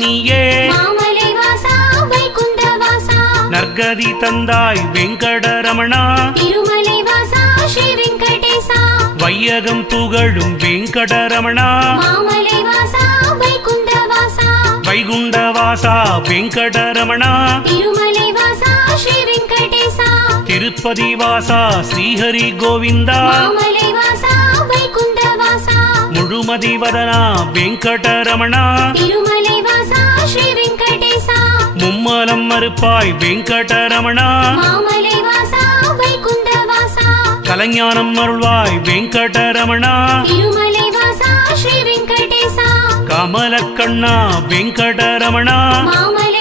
நீயே மாமலைவாசா வைகுண்டவாசா நற்கதி தந்தாய் வெங்கடரமணா திருமலைவாசா ஸ்ரீ வெங்கடேசா வையகம் புகழும் வெங்கடரமணா மாமலைவாசா வைகுண்டவாசா வைகுண்டவாசா வெங்கடரமணா திருமலைவாசா ஸ்ரீ வெங்கடேசா திருப்பதி வாசா ஸ்ரீஹரி கோவிந்தா மாமலைவாசா வைகுண்டவாசா முழுமதி வதனா வெங்கடரமணா திருமலைவாசா ஸ்ரீ வெங்கடேசா மும்மலம் மறுப்பாய் வெங்கடரமணா மாமலைவாசா வைகுண்டவாசா கலைஞானம் அருள்வாய் வெங்கடரமணா திருமலைவாசா ஸ்ரீ வெங்கடேசா கமலக்கண்ணா வெங்கடரமணா மாமலை